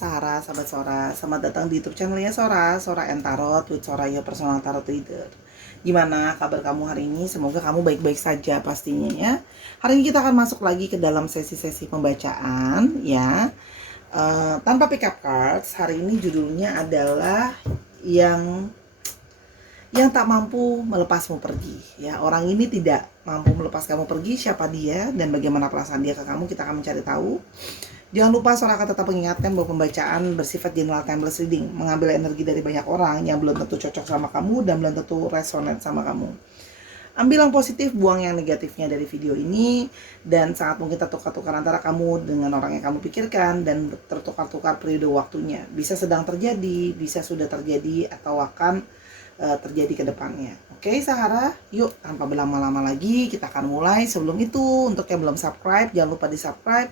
Sahara, sahabat Sora. Selamat datang di YouTube channelnya Sora, Sora and Tarot with Sora, your personal tarot reader. Gimana kabar kamu hari ini? Semoga kamu baik-baik saja pastinya ya. Hari ini kita akan masuk lagi ke dalam sesi-sesi pembacaan ya. Tanpa pick up cards, hari ini judulnya adalah yang tak mampu melepasmu pergi ya. Orang ini tidak mampu melepas kamu pergi. Siapa dia dan bagaimana perasaan dia ke kamu, kita akan mencari tahu. Jangan lupa Sora akan tetap mengingatkan bahwa pembacaan bersifat general timeless reading, mengambil energi dari banyak orang yang belum tentu cocok sama kamu dan belum tentu resonate sama kamu. Ambil yang positif, buang yang negatifnya dari video ini, dan sangat mungkin tertukar-tukar antara kamu dengan orang yang kamu pikirkan dan tertukar-tukar periode waktunya. Bisa sedang terjadi, bisa sudah terjadi, atau akan terjadi ke depannya. Oke, Sahara, yuk tanpa berlama-lama lagi kita akan mulai. Sebelum itu, untuk yang belum subscribe, jangan lupa di-subscribe,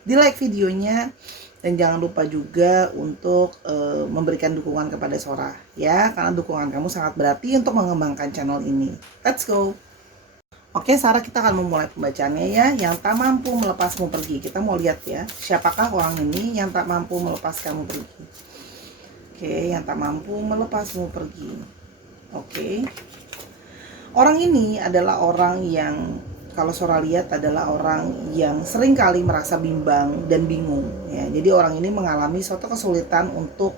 di-like videonya, dan jangan lupa juga untuk memberikan dukungan kepada Sora ya, karena dukungan kamu sangat berarti untuk mengembangkan channel ini. Let's go. Oke, Sarah, kita akan memulai pembacaannya ya. Yang tak mampu melepasmu pergi. Kita mau lihat ya, siapakah orang ini yang tak mampu melepas kamu pergi. Oke, yang tak mampu melepasmu pergi. Oke. Orang ini adalah orang yang, kalau Sora lihat, adalah orang yang sering kali merasa bimbang dan bingung ya. Jadi orang ini mengalami suatu kesulitan untuk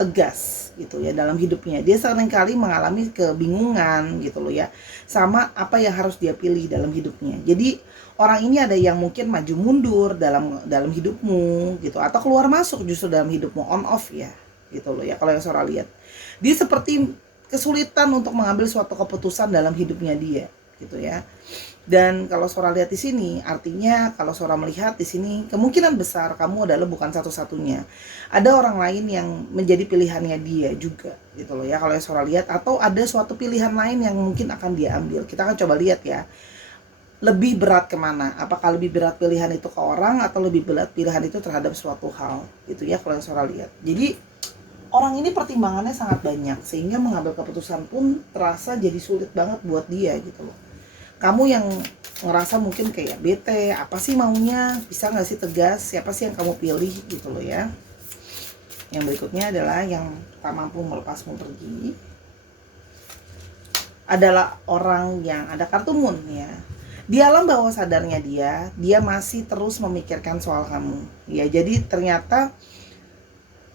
tegas gitu ya dalam hidupnya. Dia sering kali mengalami kebingungan gitu loh ya, sama apa yang harus dia pilih dalam hidupnya. Jadi orang ini ada yang mungkin maju mundur dalam hidupmu gitu, atau keluar masuk justru dalam hidupmu, on off ya gitu loh ya. Kalau yang Sora lihat, dia seperti kesulitan untuk mengambil suatu keputusan dalam hidupnya dia gitu ya. Dan kalau Sora lihat di sini, artinya kalau Sora melihat di sini, kemungkinan besar kamu adalah bukan satu-satunya. Ada orang lain yang menjadi pilihannya dia juga gitu loh ya, kalau Sora lihat. Atau ada suatu pilihan lain yang mungkin akan dia ambil. Kita akan coba lihat ya, lebih berat kemana. Apakah lebih berat pilihan itu ke orang, atau lebih berat pilihan itu terhadap suatu hal gitu ya, kalau Sora lihat. Jadi orang ini pertimbangannya sangat banyak, sehingga mengambil keputusan pun terasa jadi sulit banget buat dia gitu loh. Kamu yang ngerasa mungkin kayak bete, apa sih maunya, bisa gak sih tegas, siapa sih yang kamu pilih gitu loh ya. Yang berikutnya adalah yang tak mampu melepasmu pergi, adalah orang yang ada kartu Moon ya. Di alam bawah sadarnya dia masih terus memikirkan soal kamu ya. Jadi ternyata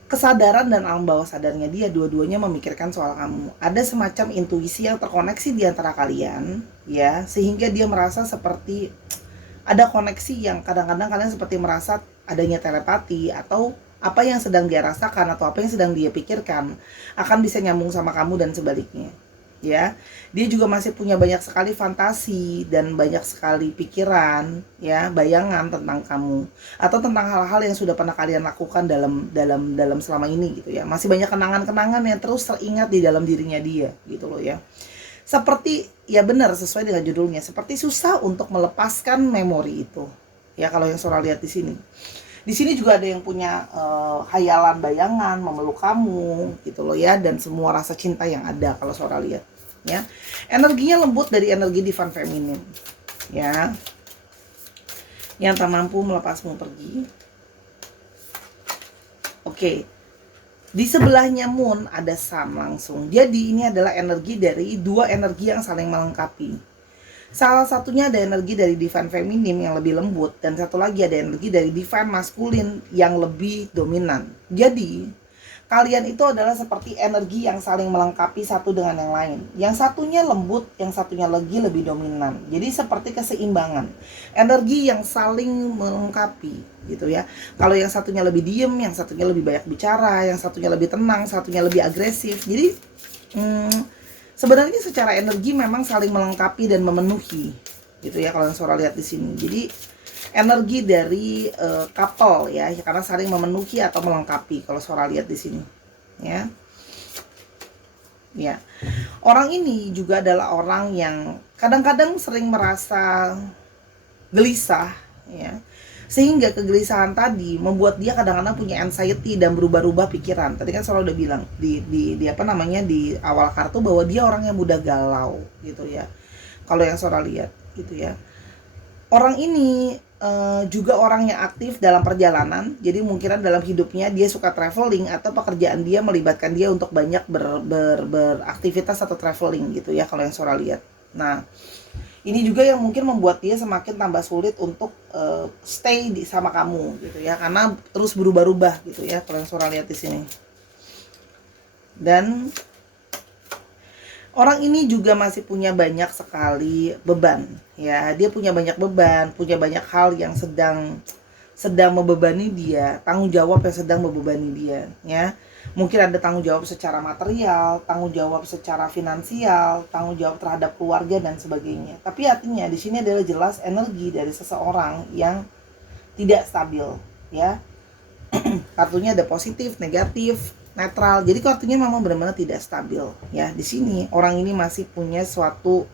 kesadaran dan alam bawah sadarnya dia dua-duanya memikirkan soal kamu. Ada semacam intuisi yang terkoneksi di antara kalian ya, sehingga dia merasa seperti ada koneksi yang kadang-kadang kalian seperti merasa adanya telepati, atau apa yang sedang dia rasakan atau apa yang sedang dia pikirkan akan bisa nyambung sama kamu dan sebaliknya ya. Dia juga masih punya banyak sekali fantasi dan banyak sekali pikiran ya, bayangan tentang kamu atau tentang hal-hal yang sudah pernah kalian lakukan dalam selama ini gitu ya. Masih banyak kenangan-kenangan yang terus teringat di dalam dirinya dia gitu loh ya. Seperti ya, benar sesuai dengan judulnya, seperti susah untuk melepaskan memori itu ya, kalau yang Sora lihat di sini. Di sini juga ada yang punya hayalan bayangan memeluk kamu gitu loh ya, dan semua rasa cinta yang ada kalau Sora lihat ya. Energinya lembut dari energi divine feminine ya, yang tak mampu melepasmu pergi. Oke. Di sebelahnya Moon ada Sun langsung. Jadi ini adalah energi dari dua energi yang saling melengkapi. Salah satunya ada energi dari divine feminine yang lebih lembut, dan satu lagi ada energi dari divine masculine yang lebih dominan. Jadi kalian itu adalah seperti energi yang saling melengkapi satu dengan yang lain. Yang satunya lembut, yang satunya lagi lebih dominan. Jadi seperti keseimbangan, energi yang saling melengkapi gitu ya. Kalau yang satunya lebih diem, yang satunya lebih banyak bicara, yang satunya lebih tenang, satunya lebih agresif. Jadi sebenarnya secara energi memang saling melengkapi dan memenuhi gitu ya, kalau yang Sora lihat di sini. Jadi energi dari couple ya, karena saling memenuhi atau melengkapi kalau Sora lihat di sini ya. Ya. Orang ini juga adalah orang yang kadang-kadang sering merasa gelisah ya. Sehingga kegelisahan tadi membuat dia kadang-kadang punya anxiety dan berubah-ubah pikiran. Tadi kan Sora udah bilang di apa namanya, di awal kartu, bahwa dia orang yang mudah galau gitu ya. Kalau yang Sora lihat gitu ya. Orang ini juga orang yang aktif dalam perjalanan. Jadi mungkin dalam hidupnya dia suka traveling atau pekerjaan dia melibatkan dia untuk banyak beraktivitas atau traveling gitu ya kalau yang Sora lihat. Nah, ini juga yang mungkin membuat dia semakin tambah sulit untuk stay sama kamu gitu ya, karena terus berubah-ubah gitu ya kalau yang Sora lihat di sini. Dan orang ini juga masih punya banyak sekali beban ya, dia punya banyak beban, punya banyak hal yang sedang membebani dia, tanggung jawab yang sedang membebani dia ya. Mungkin ada tanggung jawab secara material, tanggung jawab secara finansial, tanggung jawab terhadap keluarga dan sebagainya. Tapi artinya di sini adalah jelas energi dari seseorang yang tidak stabil ya. Kartunya ada positif, negatif, netral. Jadi kartunya memang benar-benar tidak stabil ya. Di sini orang ini masih punya suatu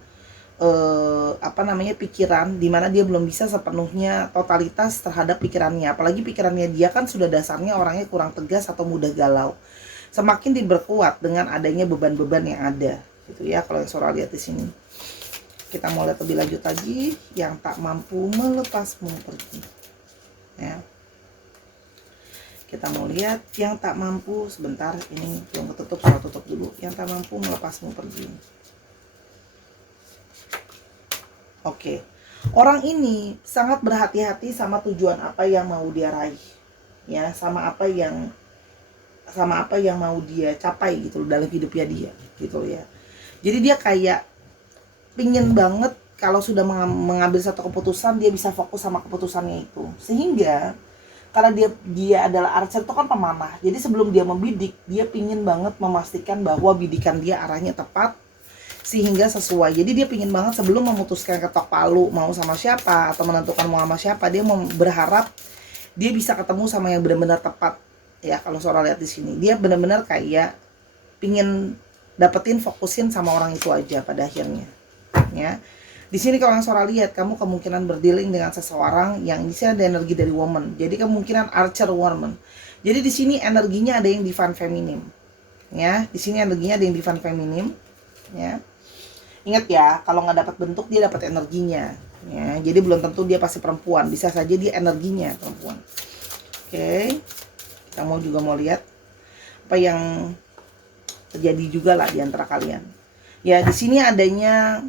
pikiran di mana dia belum bisa sepenuhnya totalitas terhadap pikirannya. Apalagi pikirannya dia kan sudah dasarnya orangnya kurang tegas atau mudah galau. Semakin diperkuat dengan adanya beban-beban yang ada gitu ya kalau yang Sora lihat di sini. Kita mau lihat lebih lanjut lagi, yang tak mampu melepasmu pergi. Ya. Kita mau lihat yang tak mampu, sebentar ini belum ketutup, Sora tutup dulu. Yang tak mampu melepasmu pergi. Oke. Orang ini sangat berhati-hati sama tujuan apa yang mau dia raih. Ya, sama apa yang mau dia capai gitu dalam hidupnya dia gitu ya. Jadi dia kayak pingin banget kalau sudah mengambil satu keputusan dia bisa fokus sama keputusannya itu. Sehingga karena dia adalah archer itu kan pemanah. Jadi sebelum dia membidik, dia pingin banget memastikan bahwa bidikan dia arahnya tepat sehingga sesuai. Jadi dia pingin banget sebelum memutuskan ketok palu mau sama siapa atau menentukan mau sama siapa, dia berharap dia bisa ketemu sama yang benar-benar tepat. Ya, kalau Sora lihat di sini, dia benar-benar kayak pingin dapetin fokusin sama orang itu aja pada akhirnya. Ya. Di sini kalau yang Sora lihat, kamu kemungkinan berdealing dengan seseorang yang di sini ada energi dari woman. Jadi kemungkinan archer woman. Jadi di sini energinya ada yang divine feminim. Ya, di sini energinya ada yang divine feminim. Ya. Ingat ya, kalau nggak dapat bentuk dia dapat energinya. Ya, jadi belum tentu dia pasti perempuan, bisa saja dia energinya perempuan. Oke, kita juga mau lihat apa yang terjadi juga lah di antara kalian. Ya, di sini adanya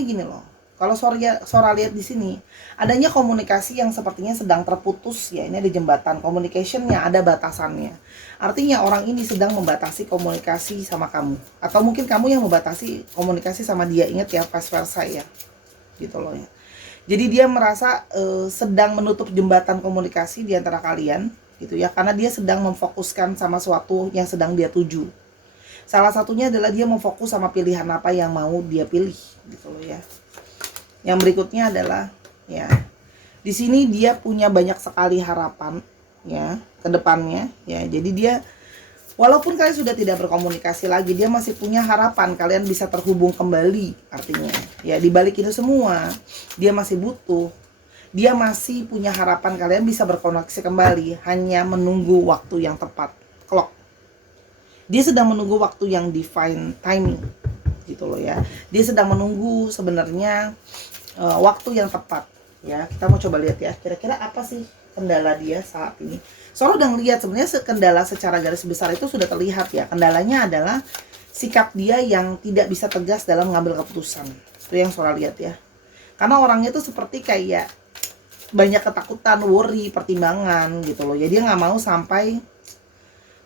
gini loh. Kalau Sora lihat di sini, adanya komunikasi yang sepertinya sedang terputus ya. Ini ada jembatan communication-nya, ada batasannya. Artinya orang ini sedang membatasi komunikasi sama kamu, atau mungkin kamu yang membatasi komunikasi sama dia. Ingat ya, vice versa ya. Gitu loh ya. Jadi dia merasa sedang menutup jembatan komunikasi di antara kalian gitu ya, karena dia sedang memfokuskan sama sesuatu yang sedang dia tuju. Salah satunya adalah dia memfokus sama pilihan apa yang mau dia pilih gitu loh ya. Yang berikutnya adalah ya, di sini dia punya banyak sekali harapan ya ke depannya ya. Jadi dia walaupun kalian sudah tidak berkomunikasi lagi, dia masih punya harapan kalian bisa terhubung kembali. Artinya ya, di balik itu semua dia masih butuh, dia masih punya harapan kalian bisa berkoneksi kembali, hanya menunggu waktu yang tepat. Clock. Dia sedang menunggu waktu yang divine timing gitu loh ya. Dia sedang menunggu sebenarnya waktu yang tepat ya. Kita mau coba lihat ya, kira-kira apa sih kendala dia saat ini. Sora udah ngeliat sebenarnya kendala secara garis besar itu sudah terlihat ya. Kendalanya adalah sikap dia yang tidak bisa tegas dalam mengambil keputusan. Itu yang Sora lihat ya. Karena orangnya itu seperti kayak banyak ketakutan, worry, pertimbangan gitu loh. Jadi dia nggak mau sampai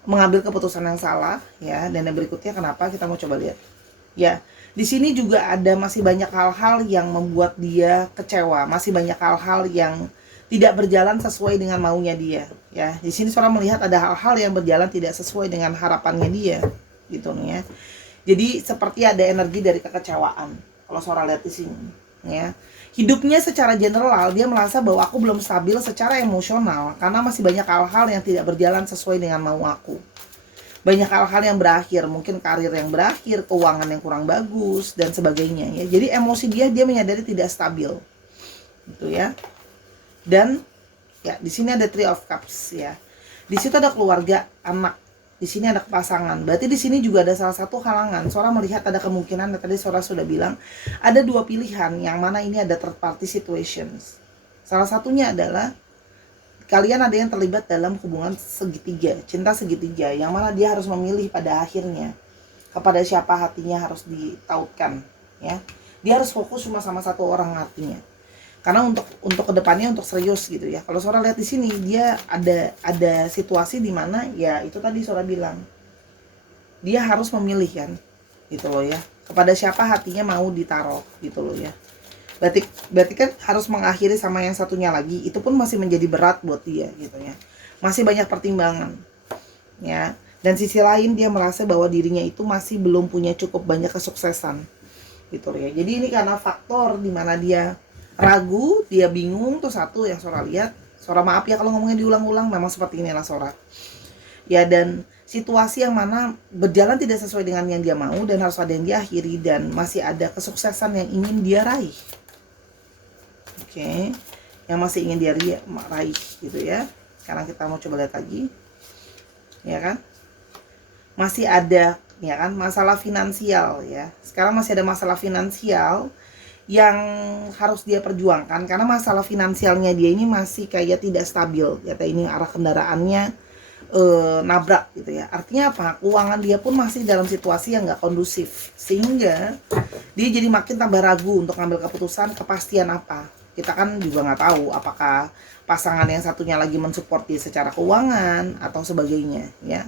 mengambil keputusan yang salah ya. Dan yang berikutnya kenapa, kita mau coba lihat ya. Di sini juga ada masih banyak hal-hal yang membuat dia kecewa, masih banyak hal-hal yang tidak berjalan sesuai dengan maunya dia ya. Di sini Sora melihat ada hal-hal yang berjalan tidak sesuai dengan harapannya dia gitu nih ya. Jadi seperti ada energi dari kekecewaan kalau Sora lihat di sini ya. Hidupnya secara general dia merasa bahwa aku belum stabil secara emosional karena masih banyak hal-hal yang tidak berjalan sesuai dengan mau aku. Banyak hal-hal yang berakhir, mungkin karir yang berakhir, keuangan yang kurang bagus dan sebagainya ya. Jadi emosi dia menyadari tidak stabil gitu ya. Dan ya di sini ada Three of Cups ya. Di situ ada keluarga, anak. Di sini ada pasangan. Berarti di sini juga ada salah satu halangan. Sora melihat ada kemungkinan, tadi Sora sudah bilang ada dua pilihan yang mana ini ada third party situations. Salah satunya adalah kalian ada yang terlibat dalam hubungan segitiga, cinta segitiga, yang mana dia harus memilih pada akhirnya kepada siapa hatinya harus ditautkan, ya. Dia harus fokus cuma sama satu orang hatinya. Karena untuk kedepannya, untuk serius gitu ya. Kalau Sora lihat di sini, dia ada situasi di mana ya itu tadi Sora bilang, dia harus memilih kan, gitu loh ya. Kepada siapa hatinya mau ditaruh gitu loh ya. Berarti kan harus mengakhiri sama yang satunya lagi, itu pun masih menjadi berat buat dia gitu ya. Masih banyak pertimbangan, ya. Dan sisi lain dia merasa bahwa dirinya itu masih belum punya cukup banyak kesuksesan gitu ya. Jadi ini karena faktor di mana dia ragu, dia bingung, tuh satu yang Sora lihat. Sora maaf ya kalau ngomongnya diulang-ulang, memang seperti inilah Sora. Ya, dan situasi yang mana berjalan tidak sesuai dengan yang dia mau dan harus ada yang diakhiri, dan masih ada kesuksesan yang ingin dia raih. Oke. Yang masih ingin dia raih gitu ya. Sekarang kita mau coba lihat lagi. Ya kan? Masih ada ya kan masalah finansial ya. Sekarang masih ada masalah finansial yang harus dia perjuangkan, karena masalah finansialnya dia ini masih kayak tidak stabil ya. Ini arah kendaraannya nabrak gitu ya. Artinya apa? Keuangan dia pun masih dalam situasi yang nggak kondusif, sehingga dia jadi makin tambah ragu untuk ngambil keputusan. Kepastian apa, kita kan juga nggak tahu apakah pasangan yang satunya lagi mensupport dia secara keuangan atau sebagainya ya.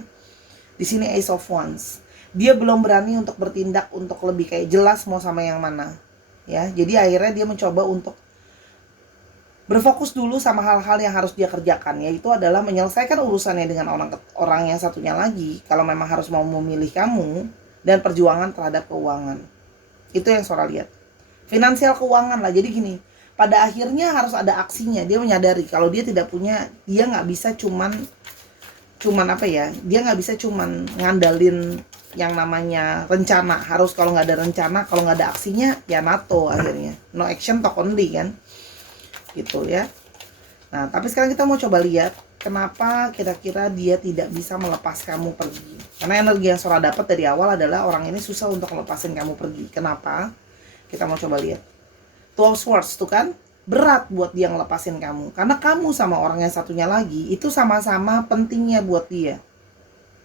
Di sini Ace of Wands, dia belum berani untuk bertindak untuk lebih kayak jelas mau sama yang mana ya. Jadi akhirnya dia mencoba untuk berfokus dulu sama hal-hal yang harus dia kerjakan, yaitu adalah menyelesaikan urusannya dengan orang yang satunya lagi, kalau memang harus mau memilih kamu, dan perjuangan terhadap keuangan. Itu yang Sora lihat. Finansial keuangan lah. Jadi gini, pada akhirnya harus ada aksinya. Dia menyadari kalau dia tidak punya, dia nggak bisa cuman apa ya, dia nggak bisa cuman ngandalin yang namanya rencana. Harus kalau nggak ada rencana, kalau nggak ada aksinya, ya NATO akhirnya. No action talk only kan, gitu ya. Nah, tapi sekarang kita mau coba lihat kenapa kira-kira dia tidak bisa melepas kamu pergi. Karena energi yang Sora dapat dari awal adalah orang ini susah untuk melepasin kamu pergi. Kenapa? Kita mau coba lihat. Two of Swords tuh kan berat buat dia ngelepasin kamu, karena kamu sama orang yang satunya lagi itu sama-sama pentingnya buat dia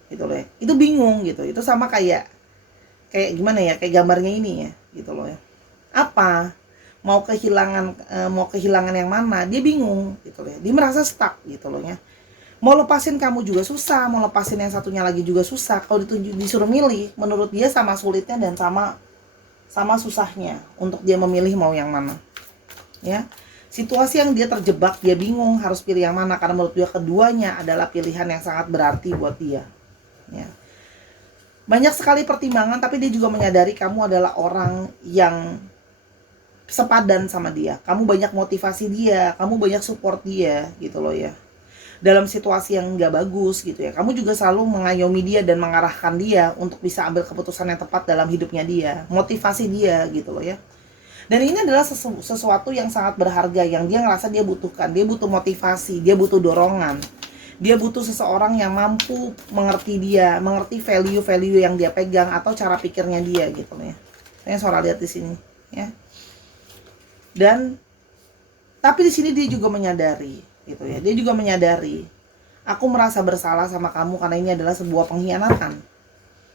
gitu loh ya. Itu bingung gitu. Itu sama kayak gimana ya, kayak gambarnya ini ya gitu loh ya. Apa mau kehilangan yang mana, dia bingung gitu loh ya. Dia merasa stuck gitu loh ya. Mau lepasin kamu juga susah, mau lepasin yang satunya lagi juga susah. Kalau disuruh milih, menurut dia sama sulitnya dan sama susahnya untuk dia memilih mau yang mana ya. Situasi yang dia terjebak, dia bingung harus pilih yang mana, karena menurut dia keduanya adalah pilihan yang sangat berarti buat dia ya. Banyak sekali pertimbangan, tapi dia juga menyadari kamu adalah orang yang sepadan sama dia. Kamu banyak motivasi dia, kamu banyak support dia gitu loh ya. Dalam situasi yang gak bagus gitu ya, kamu juga selalu mengayomi dia dan mengarahkan dia untuk bisa ambil keputusan yang tepat dalam hidupnya dia, motivasi dia gitu loh ya. Dan ini adalah sesuatu yang sangat berharga, yang dia ngerasa dia butuhkan. Dia butuh motivasi, dia butuh dorongan, dia butuh seseorang yang mampu mengerti dia, mengerti value-value yang dia pegang atau cara pikirnya dia gitu ya. Saya Sora lihat di sini ya. Dan tapi di sini dia juga menyadari gitu ya. Dia juga menyadari, aku merasa bersalah sama kamu karena ini adalah sebuah pengkhianatan.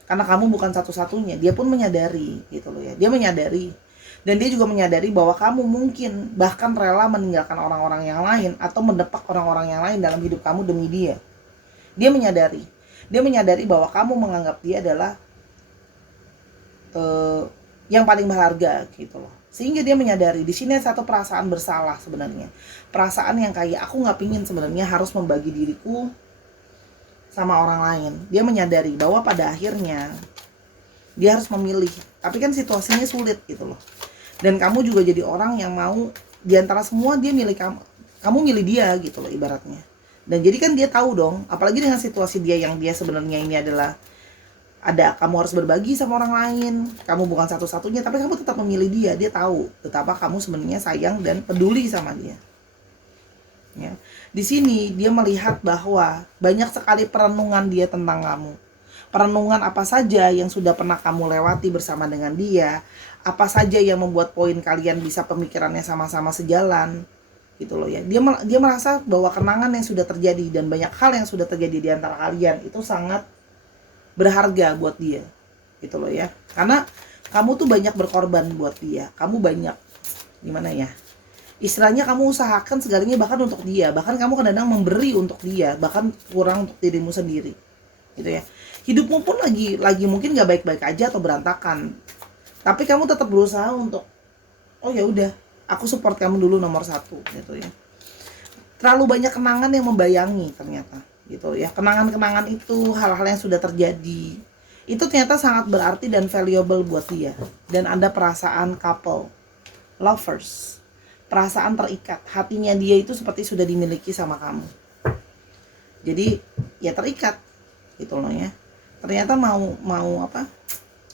Karena kamu bukan satu-satunya. Dia pun menyadari gitu loh ya. Dia menyadari. Dan dia juga menyadari bahwa kamu mungkin bahkan rela meninggalkan orang-orang yang lain atau mendepak orang-orang yang lain dalam hidup kamu demi dia. Dia menyadari. Dia menyadari bahwa kamu menganggap dia adalah yang paling berharga gitu loh. Sehingga dia menyadari di sini ada satu perasaan bersalah sebenarnya. Perasaan yang kayak aku nggak pingin sebenarnya harus membagi diriku sama orang lain. Dia menyadari bahwa pada akhirnya dia harus memilih. Tapi kan situasinya sulit gitu loh. Dan kamu juga jadi orang yang mau diantara semua dia milih kamu. Kamu milih dia gitu loh ibaratnya. Dan jadi kan dia tahu dong, apalagi dengan situasi dia yang dia sebenarnya ini adalah kamu harus berbagi sama orang lain. Kamu bukan satu-satunya, tapi kamu tetap memilih dia. Dia tahu betapa kamu sebenarnya sayang dan peduli sama dia. Ya. Di sini dia melihat bahwa banyak sekali perenungan dia tentang kamu. Perenungan apa saja yang sudah pernah kamu lewati bersama dengan dia, apa saja yang membuat poin kalian bisa pemikirannya sama-sama sejalan, gitu loh ya. Dia merasa bahwa kenangan yang sudah terjadi dan banyak hal yang sudah terjadi di antara kalian itu sangat berharga buat dia, gitu loh ya. Karena kamu tuh banyak berkorban buat dia, kamu banyak gimana ya, istilahnya kamu usahakan segalanya bahkan untuk dia, bahkan kamu kadang-kadang memberi untuk dia, bahkan kurang untuk dirimu sendiri, gitu ya. Hidupmu pun lagi mungkin gak baik-baik aja atau berantakan, tapi kamu tetap berusaha untuk, oh ya udah, aku support kamu dulu nomor satu, gitu ya. Terlalu banyak kenangan yang membayangi ternyata, gitu ya. Kenangan-kenangan itu, hal-hal yang sudah terjadi, itu ternyata sangat berarti dan valuable buat dia. Dan ada perasaan couple, lovers, perasaan terikat. Hatinya dia itu seperti sudah dimiliki sama kamu. Jadi ya terikat, gitu loh ya. Ternyata mau apa?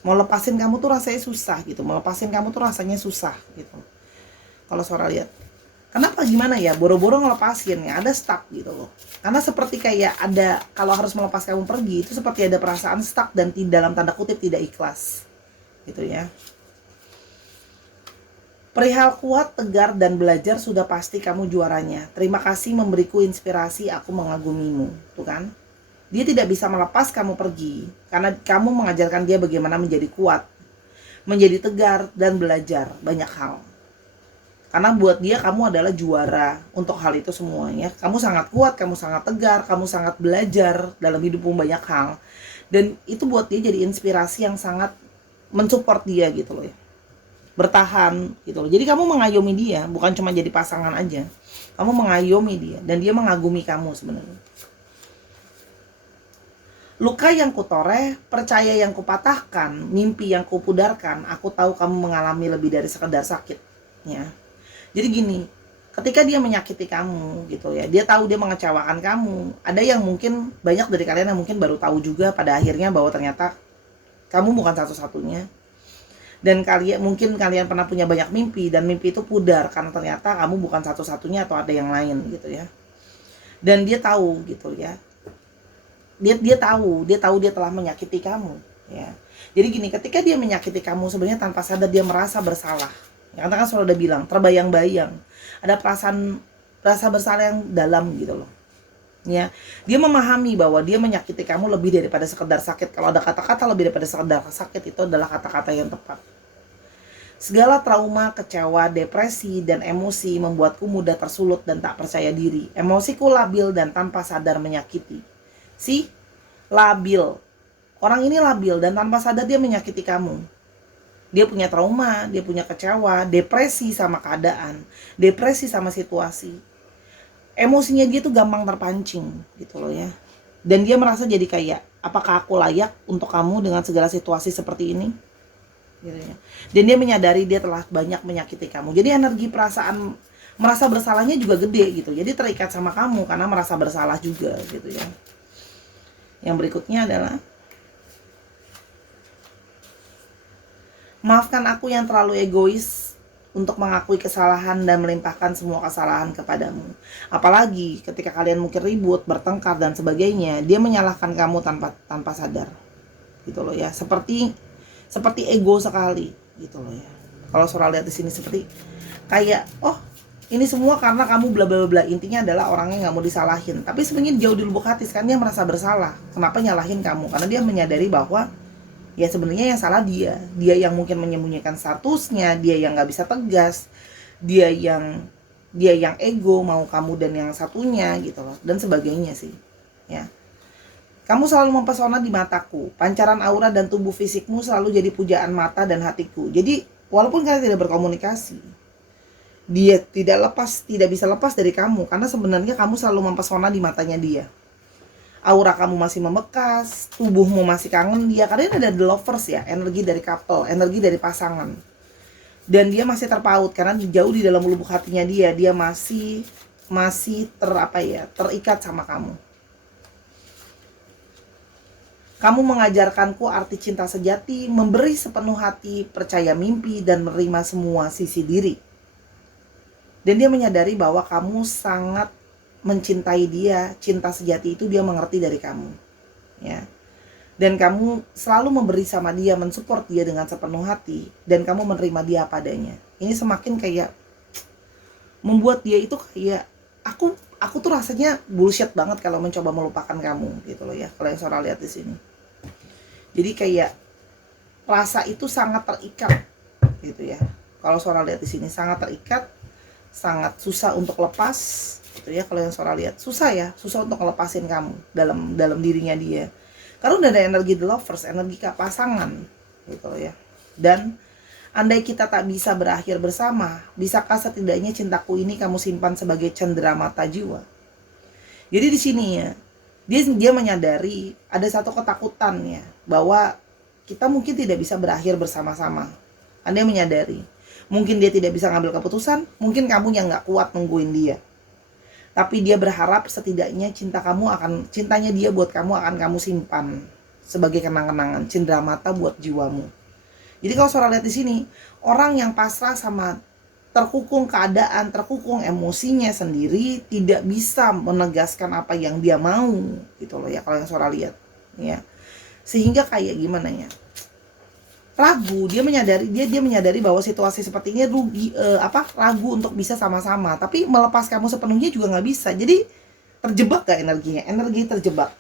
Mau lepasin kamu tuh rasanya susah gitu. Mau lepasin kamu tuh rasanya susah gitu. Kalau Sora lihat, kenapa gimana ya, boro-boro ngelepasin ya, ada stuck gitu loh. Karena seperti kayak ada, kalau harus melepas kamu pergi itu seperti ada perasaan stuck dan dalam tanda kutip tidak ikhlas, gitu ya. Perihal kuat, tegar, dan belajar sudah pasti kamu juaranya. Terima kasih memberiku inspirasi, aku mengagumimu. Tuh kan, dia tidak bisa melepas kamu pergi karena kamu mengajarkan dia bagaimana menjadi kuat, menjadi tegar, dan belajar banyak hal. Karena buat dia kamu adalah juara untuk hal itu semuanya. Kamu sangat kuat, kamu sangat tegar, kamu sangat belajar dalam hidupmu banyak hal. Dan itu buat dia jadi inspirasi yang sangat mensupport dia gitu loh ya. Bertahan gitu loh. Jadi kamu mengayomi dia, bukan cuma jadi pasangan aja. Kamu mengayomi dia dan dia mengagumi kamu sebenarnya. Luka yang kutoreh, percaya yang kupatahkan, mimpi yang kupudarkan, aku tahu kamu mengalami lebih dari sekedar sakit. Ya. Jadi gini, ketika dia menyakiti kamu gitu ya, dia tahu dia mengecewakan kamu. Ada yang mungkin, banyak dari kalian yang mungkin baru tahu juga pada akhirnya bahwa ternyata kamu bukan satu-satunya. Dan mungkin kalian pernah punya banyak mimpi dan mimpi itu pudar karena ternyata kamu bukan satu-satunya atau ada yang lain gitu ya. Dan dia tahu gitu ya. Dia tahu dia telah menyakiti kamu ya. Jadi gini, ketika dia menyakiti kamu sebenarnya tanpa sadar dia merasa bersalah. Ya, karena kan sudah udah bilang, terbayang-bayang ada rasa bersalah yang dalam gitu loh. Ya, dia memahami bahwa dia menyakiti kamu lebih daripada sekedar sakit. Kalau ada kata-kata lebih daripada sekedar sakit, itu adalah kata-kata yang tepat. Segala trauma, kecewa, depresi, dan emosi membuatku mudah tersulut dan tak percaya diri. Emosiku labil dan tanpa sadar menyakiti. Labil. Orang ini labil dan tanpa sadar dia menyakiti kamu. Dia punya trauma, dia punya kecewa, depresi sama keadaan, depresi sama situasi. Emosinya dia tuh gampang terpancing gitu loh ya. Dan dia merasa jadi kayak, apakah aku layak untuk kamu dengan segala situasi seperti ini? Gitu ya. Dan dia menyadari dia telah banyak menyakiti kamu. Jadi energi perasaan merasa bersalahnya juga gede gitu. Jadi terikat sama kamu karena merasa bersalah juga gitu ya. Yang berikutnya adalah, maafkan aku yang terlalu egois untuk mengakui kesalahan dan melimpahkan semua kesalahan kepadamu. Apalagi ketika kalian mungkin ribut, bertengkar dan sebagainya, dia menyalahkan kamu tanpa sadar. Gitu loh ya. Seperti ego sekali gitu loh ya. Kalau Sora lihat di sini seperti kayak, oh, ini semua karena kamu bla bla bla. Intinya adalah orangnya nggak mau disalahin. Tapi sebenarnya jauh di lubuk hati kan dia merasa bersalah. Kenapa nyalahin kamu? Karena dia menyadari bahwa ya sebenarnya yang salah dia yang mungkin menyembunyikan statusnya, dia yang nggak bisa tegas, dia yang ego mau kamu dan yang satunya gitu loh, dan sebagainya sih ya. Kamu selalu mempesona di mataku, pancaran aura dan tubuh fisikmu selalu jadi pujaan mata dan hatiku. Jadi walaupun kalian tidak berkomunikasi, dia tidak bisa lepas dari kamu karena sebenarnya kamu selalu mempesona di matanya dia. Aura kamu masih membekas, tubuhmu masih kangen dia. Karena ada the lovers ya, energi dari couple, energi dari pasangan. Dan dia masih terpaut karena jauh di dalam lubuk hatinya dia masih terikat sama kamu. Kamu mengajarkanku arti cinta sejati, memberi sepenuh hati, percaya mimpi, dan menerima semua sisi diri. Dan dia menyadari bahwa kamu sangat mencintai dia, cinta sejati itu dia mengerti dari kamu, ya. Dan kamu selalu memberi sama dia, mensupport dia dengan sepenuh hati, dan kamu menerima dia apa adanya. Ini semakin kayak, membuat dia itu kayak aku tuh rasanya bullshit banget kalau mencoba melupakan kamu gitu loh ya, kalau yang Sora lihat di sini. Jadi kayak rasa itu sangat terikat gitu ya. Kalau Sora lihat di sini sangat terikat, sangat susah untuk lepas gitu ya. Kalau yang Sora lihat susah ya, susah untuk ngelepasin kamu dalam dirinya dia. Karena udah ada energi the lovers, energi pasangan gitu loh ya. Dan andai kita tak bisa berakhir bersama, bisakah setidaknya cintaku ini kamu simpan sebagai cenderamata jiwa? Jadi di sini ya, dia menyadari ada satu ketakutan ya, bahwa kita mungkin tidak bisa berakhir bersama-sama. Anda menyadari, mungkin dia tidak bisa ngambil keputusan, mungkin kamu yang nggak kuat nungguin dia. Tapi dia berharap setidaknya cintanya dia buat kamu akan kamu simpan sebagai kenang-kenangan, cenderamata buat jiwamu. Jadi kalau Sora lihat di sini, orang yang pasrah sama terkukung keadaan, terkukung emosinya sendiri, tidak bisa menegaskan apa yang dia mau, gitu loh ya kalau yang Sora lihat, ya. Sehingga kayak gimana ya? Ragu, dia menyadari bahwa situasi seperti ini ragu untuk bisa sama-sama, tapi melepas kamu sepenuhnya juga nggak bisa. Jadi terjebak gak energinya? Energi terjebak.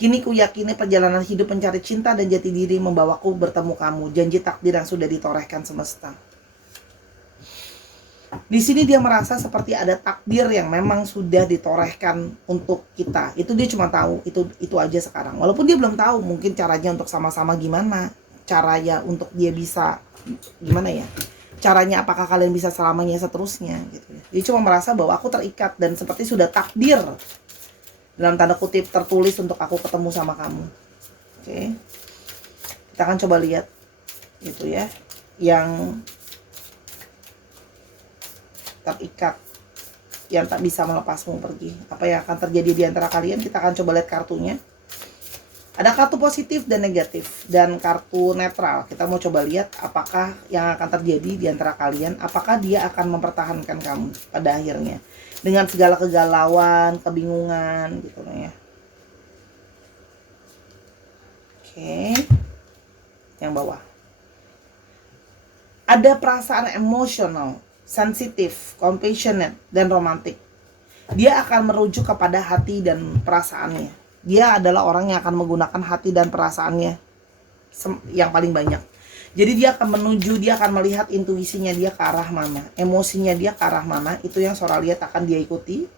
Kini ku yakini perjalanan hidup mencari cinta dan jati diri membawaku bertemu kamu, janji takdir yang sudah ditorehkan semesta. Di sini dia merasa seperti ada takdir yang memang sudah ditorehkan untuk kita. Itu dia cuma tahu, itu aja sekarang. Walaupun dia belum tahu mungkin caranya untuk sama-sama gimana, caranya untuk dia bisa gimana ya, caranya apakah kalian bisa selamanya seterusnya gitu ya. Dia cuma merasa bahwa aku terikat dan seperti sudah takdir dalam tanda kutip tertulis untuk aku ketemu sama kamu. Oke. Kita akan coba lihat gitu ya, yang terikat, yang tak bisa melepasmu pergi. Apa yang akan terjadi di antara kalian? Kita akan coba lihat kartunya. Ada kartu positif dan negatif dan kartu netral. Kita mau coba lihat apakah yang akan terjadi di antara kalian, apakah dia akan mempertahankan kamu pada akhirnya dengan segala kegalauan, kebingungan gitu ya. Oke. Yang bawah. Ada perasaan emosional, sensitif, compassionate, dan romantik. Dia akan merujuk kepada hati dan perasaannya. Dia adalah orang yang akan menggunakan hati dan perasaannya yang paling banyak. Jadi dia akan melihat intuisinya dia ke arah mana, emosinya dia ke arah mana. Itu yang Sora lihat akan dia ikuti.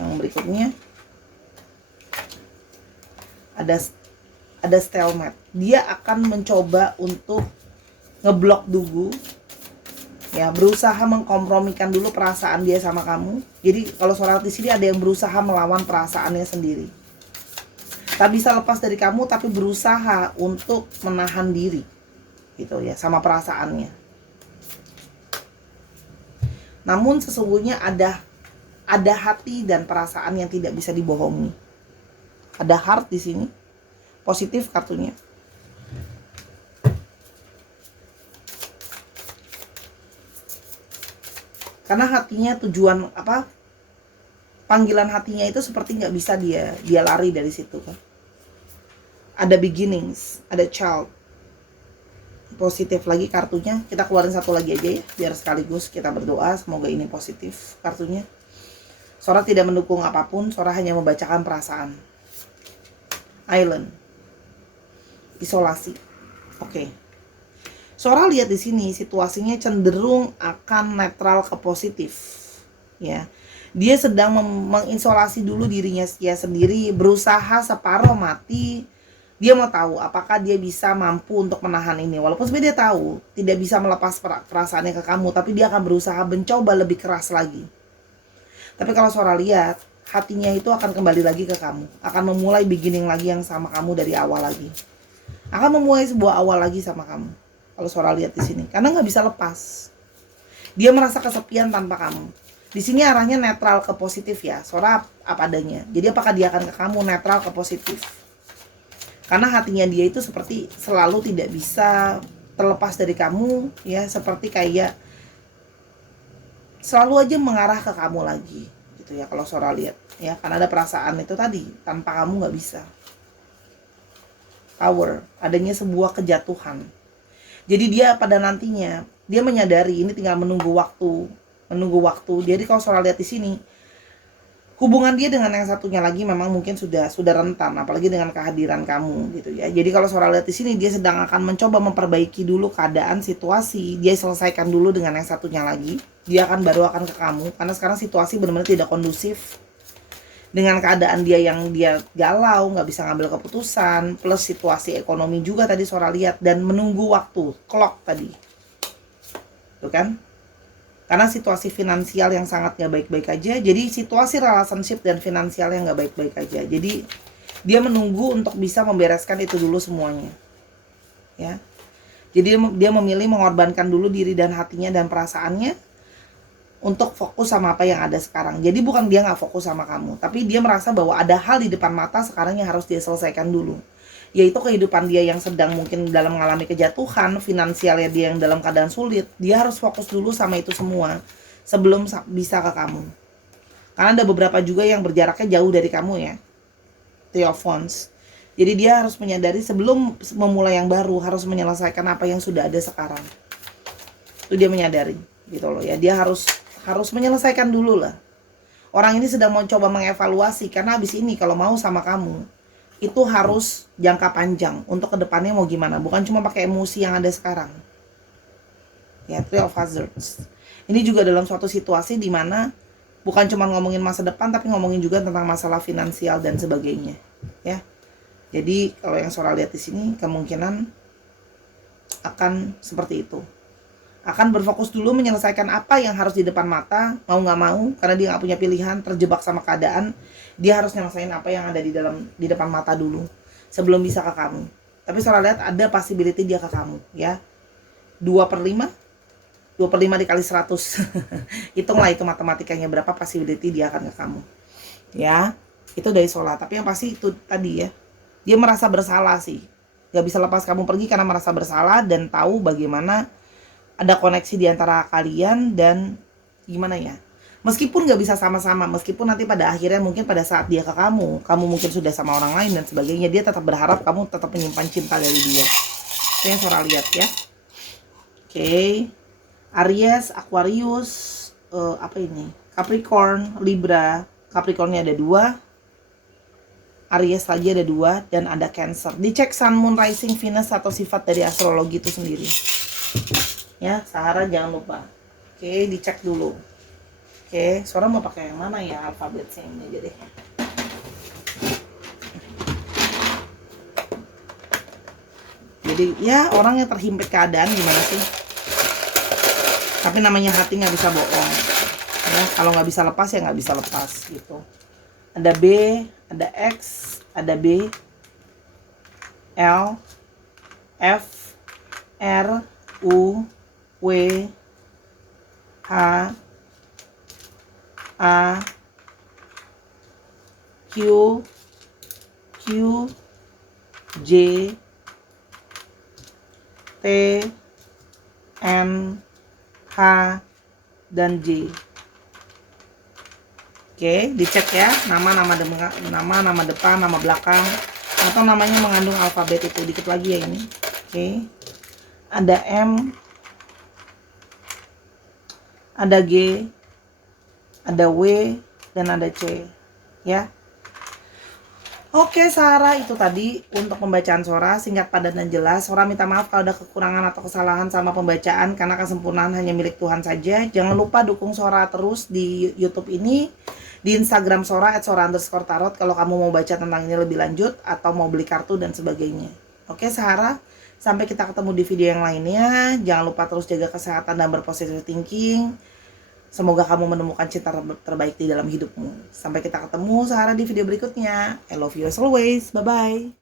Yang berikutnya ada stalemate. Dia akan mencoba untuk ngeblok dulu ya, berusaha mengkompromikan dulu perasaan dia sama kamu. Jadi kalau Sora di sini ada yang berusaha melawan perasaannya sendiri. Tak bisa lepas dari kamu tapi berusaha untuk menahan diri gitu ya sama perasaannya. Namun sesungguhnya ada hati dan perasaan yang tidak bisa dibohongi. Ada heart di sini. Positif kartunya. Karena hatinya panggilan hatinya itu seperti nggak bisa dia lari dari situ kan. Ada beginnings, ada child. Positif lagi kartunya. Kita keluarin satu lagi aja ya, biar sekaligus kita berdoa semoga ini positif kartunya. Sora tidak mendukung apapun, Sora hanya membacakan perasaan. Island, isolasi. Oke. Sora lihat di sini situasinya cenderung akan netral ke positif, ya. Dia sedang mengisolasi dulu dirinya dia sendiri, berusaha separuh mati. Dia mau tahu apakah dia bisa mampu untuk menahan ini. Walaupun sebenarnya dia tahu tidak bisa melepas perasaannya ke kamu, tapi dia akan berusaha mencoba lebih keras lagi. Tapi kalau Sora lihat, hatinya itu akan kembali lagi ke kamu, akan memulai beginning lagi yang sama kamu dari awal lagi, akan memulai sebuah awal lagi sama kamu. Kalau Sora lihat di sini, karena nggak bisa lepas, dia merasa kesepian tanpa kamu. Di sini arahnya netral ke positif ya, Sora apa adanya. Jadi apakah dia akan ke kamu netral ke positif? Karena hatinya dia itu seperti selalu tidak bisa terlepas dari kamu, ya seperti kayak selalu aja mengarah ke kamu lagi, gitu ya. Kalau Sora lihat, ya karena ada perasaan itu tadi, tanpa kamu nggak bisa. Power, adanya sebuah kejatuhan. Jadi dia pada nantinya Dia menyadari ini tinggal menunggu waktu. Jadi kalau Sora lihat di sini, hubungan dia dengan yang satunya lagi memang mungkin sudah rentan, apalagi dengan kehadiran kamu gitu ya. Jadi kalau Sora lihat di sini, dia sedang akan mencoba memperbaiki dulu keadaan situasi, dia selesaikan dulu dengan yang satunya lagi, dia baru akan ke kamu, karena sekarang situasi benar-benar tidak kondusif dengan keadaan dia yang dia galau, nggak bisa ngambil keputusan, plus situasi ekonomi juga tadi Sora lihat, dan menunggu waktu, clock tadi, tuh kan? Karena situasi finansial yang sangat gak baik-baik aja. Jadi situasi relationship dan finansial yang gak baik-baik aja. Jadi dia menunggu untuk bisa membereskan itu dulu semuanya, ya. Jadi dia memilih mengorbankan dulu diri dan hatinya dan perasaannya untuk fokus sama apa yang ada sekarang. Jadi bukan dia gak fokus sama kamu, tapi dia merasa bahwa ada hal di depan mata sekarang yang harus dia selesaikan dulu, yaitu kehidupan dia yang sedang mungkin dalam mengalami kejatuhan, finansialnya dia yang dalam keadaan sulit. Dia harus fokus dulu sama itu semua sebelum bisa ke kamu. Karena ada beberapa juga yang berjaraknya jauh dari kamu ya, Three of Wands. Jadi dia harus menyadari sebelum memulai yang baru, harus menyelesaikan apa yang sudah ada sekarang. Itu dia menyadari gitu loh ya. Dia harus menyelesaikan dulu lah. Orang ini sedang mencoba mengevaluasi, karena habis ini kalau mau sama kamu itu harus jangka panjang untuk kedepannya mau gimana, bukan cuma pakai emosi yang ada sekarang ya. Three of Hazards ini juga dalam suatu situasi di mana bukan cuma ngomongin masa depan, tapi ngomongin juga tentang masalah finansial dan sebagainya ya. Jadi kalau yang Sora lihat di sini, kemungkinan akan seperti itu, akan berfokus dulu menyelesaikan apa yang harus di depan mata, mau nggak mau, karena dia nggak punya pilihan, terjebak sama keadaan. Dia harus nyelesain apa yang ada di depan mata dulu sebelum bisa ke kamu. Tapi Sora lihat ada possibility dia ke kamu ya. 2/5 dikali 100 hitunglah itu matematikanya, berapa possibility dia akan ke kamu ya. Itu dari Sora. Tapi yang pasti itu tadi ya, dia merasa bersalah sih, gak bisa lepas kamu pergi karena merasa bersalah dan tahu bagaimana ada koneksi di antara kalian. Dan gimana ya, meskipun gak bisa sama-sama, meskipun nanti pada akhirnya mungkin pada saat dia ke kamu mungkin sudah sama orang lain dan sebagainya, dia tetap berharap kamu tetap menyimpan cinta dari dia. Itu yang Sora lihat ya. Oke. Aries, Aquarius, apa ini? Capricorn, Libra. Capricornnya ada 2, Aries lagi ada 2, dan ada Cancer. Dicek Sun, Moon, Rising, Venus atau sifat dari astrologi itu sendiri ya. Sahara jangan lupa. Oke, dicek dulu. Oke, Sora mau pakai yang mana ya alfabetnya ini aja deh. Jadi ya, orang yang terhimpit keadaan gimana sih? Tapi namanya hati nggak bisa bohong ya. Kalau nggak bisa lepas ya nggak bisa lepas gitu. Ada B, ada X, ada B, L, F, R, U, W, H, A, Q, Q, J, T, N, H, dan J. Oke, dicek ya, nama depan, nama belakang, atau namanya mengandung alfabet itu. Dikit lagi ya ini. Oke. Ada M, ada G, ada W, dan ada C ya. Oke Sarah, itu tadi untuk pembacaan Sora, singkat, padat, dan jelas. Sora minta maaf kalau ada kekurangan atau kesalahan sama pembacaan, karena kesempurnaan hanya milik Tuhan saja. Jangan lupa dukung Sora terus di YouTube ini, di Instagram Sora @sora_tarot kalau kamu mau baca tentang ini lebih lanjut atau mau beli kartu dan sebagainya. Oke Sarah, sampai kita ketemu di video yang lainnya. Jangan lupa terus jaga kesehatan dan berpositive thinking. Semoga kamu menemukan cinta terbaik di dalam hidupmu. Sampai kita ketemu Sarah di video berikutnya. I love you as always. Bye-bye.